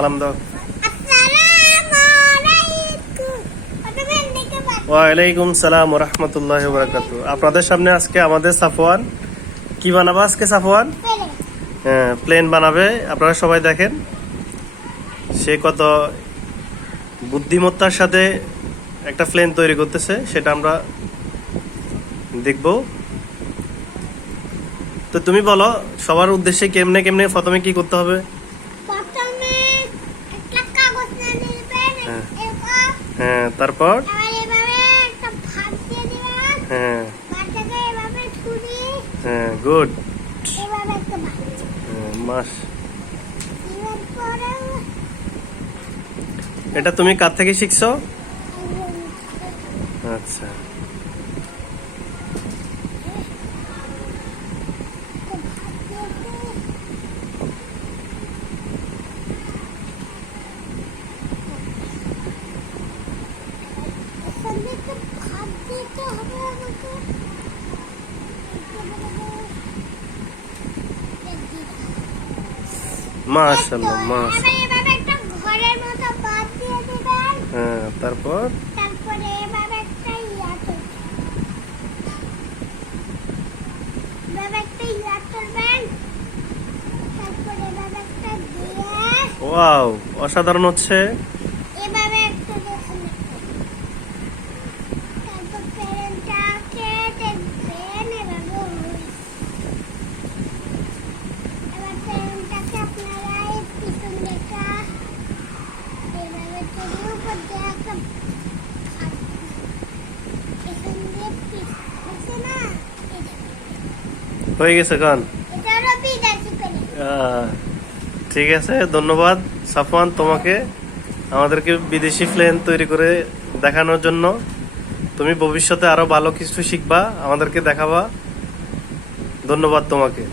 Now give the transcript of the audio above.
সালাম দাও। ওয়ালাইকুম সালাম ওয়া রাহমাতুল্লাহি ওয়া বারাকাতুহু। আপনাদের সামনে আজকে আমাদের সাফওয়ান কি বানাবে? আজকে সাফওয়ান প্লেন বানাবে। আপনারা সবাই দেখেন সে কত বুদ্ধিমত্তার সাথে একটা প্লেন তৈরি করতেছে, সেটা আমরা দেখব। তো তুমি বলো সবার উদ্দেশ্যে কেমনে কেমনে প্রথমে কি করতে হবে? প্রথমে একটা কাগজ নিয়ে নেবেন, হ্যাঁ, তারপর এভাবে একটা ভাঁজ দিয়ে দিবেন, হ্যাঁ ভাঁজটাকে এভাবে ছুরি, হ্যাঁ গুড। এভাবে একটা ভাঁজ মাস দিবেন। পরে এটা তুমি কার থেকে শিখছো? আচ্ছা, এখান থেকে ভাঁজ দিতে হবে আমাকে। মাশাআল্লাহ মাশ। এবার এভাবে একটা ঘরের মতো ভাঁজ দিয়ে দিবেন, হ্যাঁ, তারপর তারপরে এভাবে একটা করবেন, তারপরে এভাবে একটা দিয়ে ওয়াও, অসাধারণ হচ্ছে। এভাবে একটা দেখুন, তারপর প্যারেন্টটাকে দেখবেন এভাবে এবার প্যারেন্টটাকে আপনারা এই পিছন দিকটা এভাবে তৈরি উপর দিয়ে একটা এখান দিয়ে পিছনে না হয়ে গেছে গান। এটারও বিদাতি করে ঠিক আছে, ধন্যবাদ সাফওয়ান তোমাকে আমাদেরকে বিদেশি প্লেন তৈরি করে দেখানোর জন্য। তুমি ভবিষ্যতে আরো ভালো কিছু শিখবা, আমাদেরকে দেখাবা। ধন্যবাদ তোমাকে।